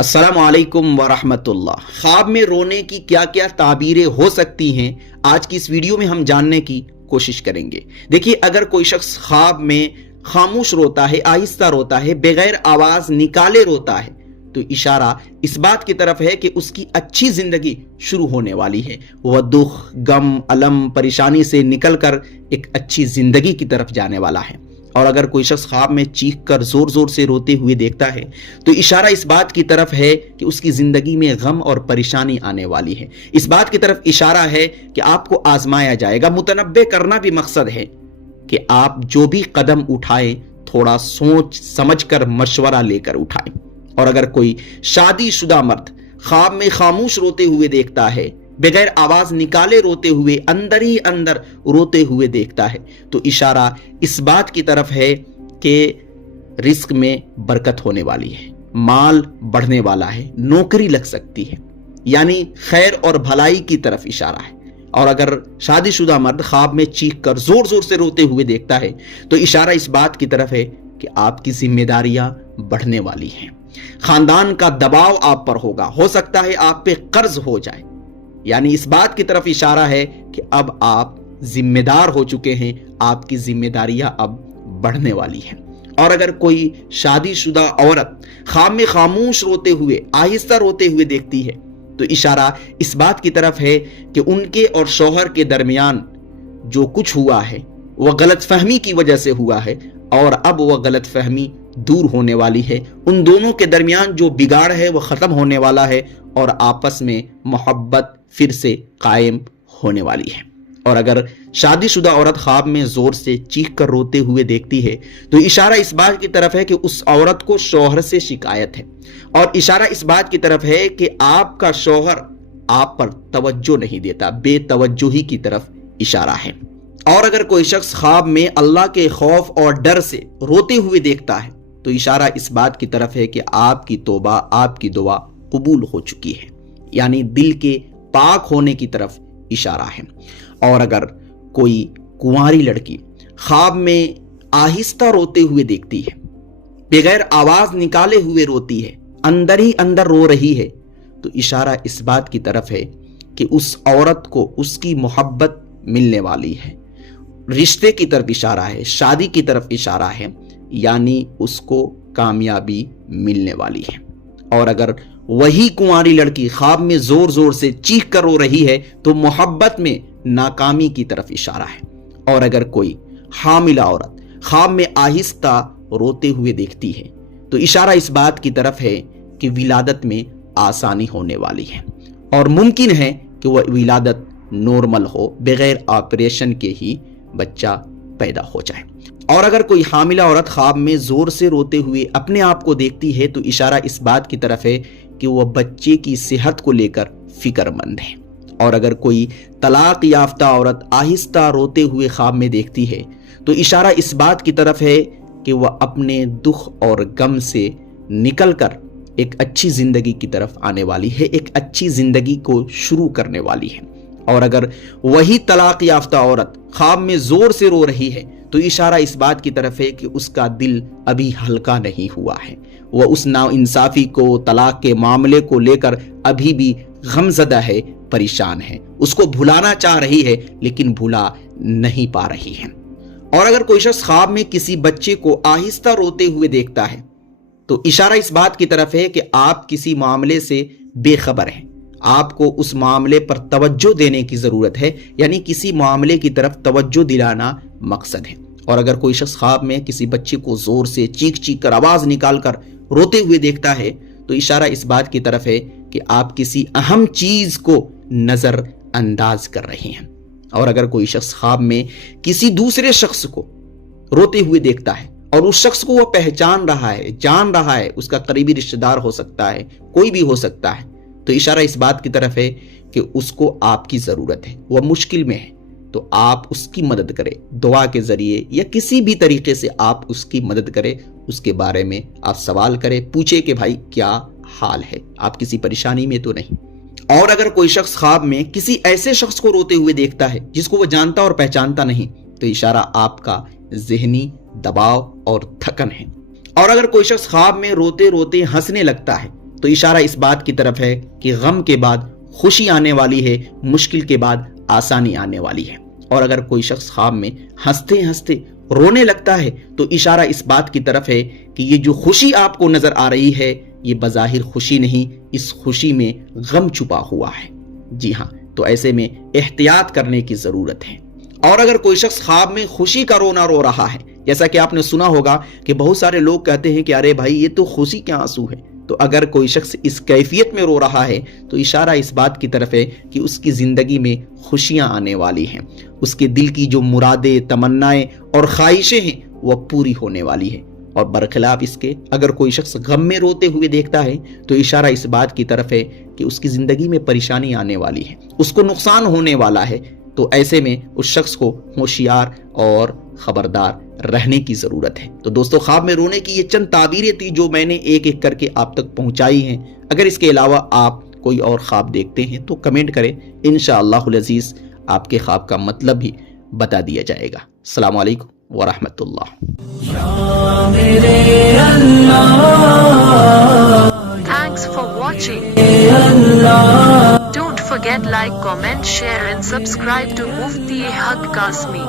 अस्सलाम वालेकुम वरहमतुल्लाह। ख्वाब में रोने की क्या क्या ताबीरें हो सकती हैं, आज की इस वीडियो में हम जानने की कोशिश करेंगे। देखिए, अगर कोई शख्स ख्वाब में खामोश रोता है, आहिस्ता रोता है, बगैर आवाज निकाले रोता है, तो इशारा इस बात की तरफ है कि उसकी अच्छी जिंदगी शुरू होने वाली है। वह दुख, गम, अलम, परेशानी से निकलकर एक अच्छी जिंदगी की तरफ जाने वाला है। और अगर कोई शख्स ख्वाब में चीख कर जोर जोर से रोते हुए देखता है, तो इशारा इस बात की तरफ है कि उसकी जिंदगी में गम और परेशानी आने वाली है। इस बात की तरफ इशारा है कि आपको आजमाया जाएगा। मुतनब्बे करना भी मकसद है कि आप जो भी कदम उठाएं, थोड़ा सोच समझकर मशवरा लेकर उठाएं। और अगर कोई शादीशुदा मर्द ख्वाब में खामोश रोते हुए देखता है, बगैर आवाज निकाले रोते हुए, अंदर ही अंदर रोते हुए देखता है, तो इशारा इस बात की तरफ है कि रिस्क में बरकत होने वाली है, माल बढ़ने वाला है, नौकरी लग सकती है, यानी खैर और भलाई की तरफ इशारा है। और अगर शादीशुदा मर्द ख्वाब में चीख कर जोर जोर से रोते हुए देखता है, तो इशारा इस बात की तरफ है कि आपकी जिम्मेदारियां बढ़ने वाली हैं, खानदान का दबाव आप पर होगा, हो सकता है आप पे कर्ज हो जाए, यानी इस बात की तरफ इशारा है कि अब आप जिम्मेदार हो चुके हैं, आपकी जिम्मेदारियां अब बढ़ने वाली हैं। और अगर कोई शादीशुदा औरत ख्वाब में खामोश रोते हुए, आहिस्ता रोते हुए देखती है, तो इशारा इस बात की तरफ है कि उनके और शौहर के दरमियान जो कुछ हुआ है वह गलतफहमी की वजह से हुआ है, और अब वह गलतफहमी दूर होने वाली है। उन दोनों के दरमियान जो बिगाड़ है वह खत्म होने वाला है, और आपस में मोहब्बत फिर से कायम होने वाली है। और अगर शादीशुदा औरत ख्वाब में जोर से चीख कर रोते हुए देखती है, तो इशारा इस बात की तरफ है कि उस औरत को शौहर से शिकायत है, और इशारा इस बात की तरफ है कि आपका शौहर आप पर तवज्जो नहीं देता, बेतवज्जोही की तरफ इशारा है। और अगर कोई शख्स ख्वाब में अल्लाह के खौफ और डर से रोते हुए देखता है, तो इशारा इस बात की तरफ है कि आपकी तौबा, आपकी दुआ कबूल हो चुकी है, यानी दिल के पाक होने की तरफ इशारा है। और अगर कोई कुंवारी लड़की ख्वाब में आहिस्ता रोते हुए देखती है, बगैर आवाज निकाले हुए रोती है, अंदर ही अंदर रो रही है, तो इशारा इस बात की तरफ है कि उस औरत को उसकी मोहब्बत मिलने वाली है, रिश्ते की तरफ इशारा है, शादी की तरफ इशारा है, यानी उसको कामयाबी मिलने वाली है। और अगर वही कुंवारी लड़की ख्वाब में जोर जोर से चीख कर रो रही है, तो मोहब्बत में नाकामी की तरफ इशारा है। और अगर कोई हामिला औरत ख्वाब में आहिस्ता रोते हुए देखती है, तो इशारा इस बात की तरफ है कि विलादत में आसानी होने वाली है, और मुमकिन है कि वह विलादत नॉर्मल हो, बगैर ऑपरेशन के ही बच्चा पैदा हो जाए। और अगर कोई हामिला औरत ख्वाब में जोर से रोते हुए अपने आप को देखती है, तो इशारा इस बात की तरफ है कि वह बच्चे की सेहत को लेकर फिक्रमंद है। और अगर कोई तलाक याफ्ता औरत आहिस्ता रोते हुए ख्वाब में देखती है, तो इशारा इस बात की तरफ है कि वह अपने दुख और गम से निकलकर एक अच्छी जिंदगी की तरफ आने वाली है, एक अच्छी जिंदगी को शुरू करने वाली है। और अगर वही तलाक याफ्ता औरत ख्वाब में जोर से रो रही है, तो इशारा इस बात की तरफ है कि उसका दिल अभी हल्का नहीं हुआ है, वह उस नाइंसाफी को, तलाक के मामले को लेकर अभी भी गमज़दा है, परेशान है, उसको भुलाना चाह रही है लेकिन भुला नहीं पा रही है। और अगर कोई शख्स ख्वाब में किसी बच्चे को आहिस्ता रोते हुए देखता है, तो इशारा इस बात की तरफ है कि आप किसी मामले से बेखबर हैं, आपको उस मामले पर तवज्जो देने की जरूरत है, यानी किसी मामले की तरफ तवज्जो दिलाना मकसद है। और अगर कोई शख्स ख्वाब में किसी बच्चे को जोर से चीख चीख कर, आवाज निकाल कर रोते हुए देखता है, तो इशारा इस बात की तरफ है कि आप किसी अहम चीज को नजर अंदाज कर रहे हैं। और अगर कोई शख्स ख्वाब में किसी दूसरे शख्स को रोते हुए देखता है, और उस शख्स को वह पहचान रहा है, जान रहा है, उसका करीबी रिश्तेदार हो सकता है, कोई भी हो सकता है, तो इशारा इस बात की तरफ है कि उसको आपकी जरूरत है, वह मुश्किल में है, तो आप उसकी मदद करें, दुआ के जरिए या किसी भी तरीके से आप उसकी मदद करें, उसके बारे में आप सवाल करें, पूछे कि भाई क्या हाल है, आप किसी परेशानी में तो नहीं। और अगर कोई शख्स ख्वाब में किसी ऐसे शख्स को रोते हुए देखता है जिसको वह जानता और पहचानता नहीं, तो इशारा आपका ज़हनी दबाव और थकन है। और अगर कोई शख्स ख्वाब में रोते रोते हंसने लगता है تو اشارہ اس بات کی طرف ہے کہ غم کے بعد خوشی آنے والی ہے، مشکل کے بعد آسانی آنے والی ہے۔ اور اگر کوئی شخص خواب میں ہنستے ہنستے رونے لگتا ہے تو اشارہ اس بات کی طرف ہے کہ یہ جو خوشی آپ کو نظر آ رہی ہے یہ بظاہر خوشی نہیں، اس خوشی میں غم چھپا ہوا ہے۔ جی ہاں، تو ایسے میں احتیاط کرنے کی ضرورت ہے۔ اور اگر کوئی شخص خواب میں خوشی کا رونا رو رہا ہے، جیسا کہ آپ نے سنا ہوگا کہ بہت سارے لوگ کہتے ہیں کہ ارے بھائی یہ تو خوشی کے آنسو ہے، تو اگر کوئی شخص اس کیفیت میں رو رہا ہے تو اشارہ اس بات کی طرف ہے کہ اس کی زندگی میں خوشیاں آنے والی ہیں، اس کے دل کی جو مرادیں، تمنائیں اور خواہشیں ہیں وہ پوری ہونے والی ہیں۔ اور برخلاف اس کے اگر کوئی شخص غم میں روتے ہوئے دیکھتا ہے تو اشارہ اس بات کی طرف ہے کہ اس کی زندگی میں پریشانی آنے والی ہے، اس کو نقصان ہونے والا ہے۔ تو ایسے میں اس شخص کو ہوشیار اور خبردار رہنے کی ضرورت ہے۔ تو دوستو، خواب میں رونے کی یہ چند تعبیریں تھی جو میں نے ایک ایک کر کے آپ تک پہنچائی ہیں۔ اگر اس کے علاوہ آپ کوئی اور خواب دیکھتے ہیں تو کمنٹ کریں، انشاءاللہ العزیز آپ کے خواب کا مطلب بھی بتا دیا جائے گا۔ السلام علیکم ورحمۃ اللہ۔ Thanks for watching. Don't forget like, comment, share and subscribe to Mufti Haq Kasmi.